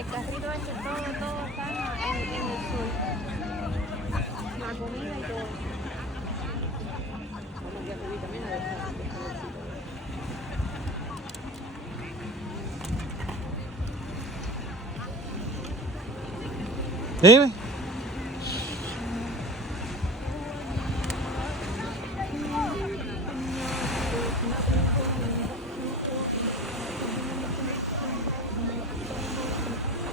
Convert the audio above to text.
el carrito ese, todo está en el sur. La comida y todo. Vamos aquí arriba también a ver esta bolsita. Dime.